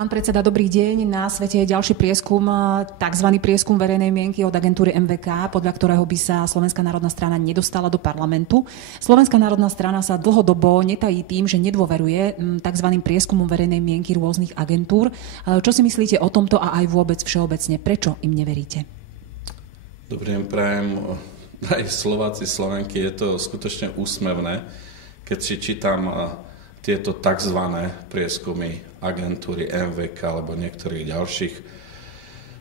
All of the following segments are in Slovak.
Pán predseda, dobrý deň. Na svete je ďalší prieskum, tzv. Prieskum verejnej mienky od agentúry MVK, podľa ktorého by sa Slovenská národná strana nedostala do parlamentu. Slovenská národná strana sa dlhodobo netají tým, že nedôveruje tzv. Prieskumom verejnej mienky rôznych agentúr. Čo si myslíte o tomto a aj vôbec všeobecne? Prečo im neveríte? Dobrý deň, prajem. Aj Slováci, Slovenky, je to skutočne úsmevné, keď si čítam tieto tzv. Prieskumy agentúry MVK alebo niektorých ďalších.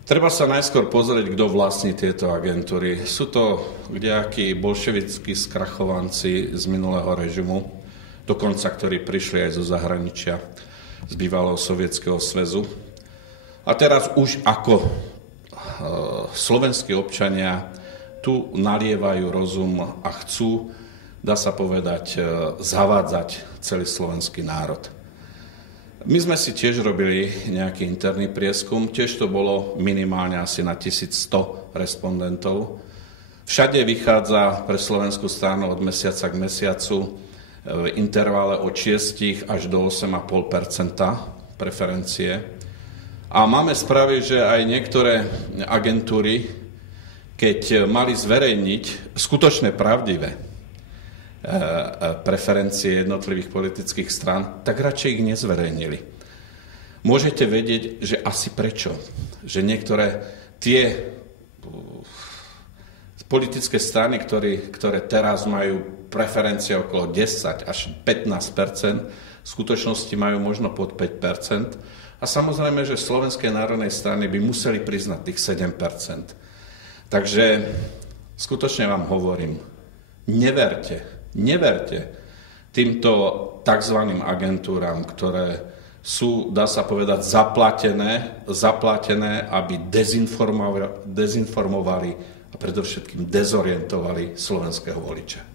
Treba sa najskôr pozrieť, kto vlastní tieto agentúry. Sú to kdejakí bolševickí skrachovanci z minulého režimu, dokonca ktorí prišli aj zo zahraničia, z bývalého Sovietskeho zväzu. A teraz už ako slovenskí občania tu nalievajú rozum a chcú, dá sa povedať, zavádzať celý slovenský národ. My sme si tiež robili nejaký interný prieskum, tiež to bolo minimálne asi na 1100 respondentov. Všade vychádza pre slovenskú stranu od mesiaca k mesiacu v intervale od 6 až do 8,5% preferencie. A máme správy, že aj niektoré agentúry, keď mali zverejniť skutočne pravdivé preferencie jednotlivých politických strán, tak radšej ich nezverejnili. Môžete vedieť, že asi prečo. Že niektoré tie politické strany, ktoré teraz majú preferencie okolo 10 až 15%, v skutočnosti majú možno pod 5%. A samozrejme, že Slovenskej národnej strany by museli priznať tých 7%. Takže skutočne vám hovorím, neverte týmto tzv. Agentúram, ktoré sú, dá sa povedať, zaplatené, aby dezinformovali a predovšetkým dezorientovali slovenského voliča.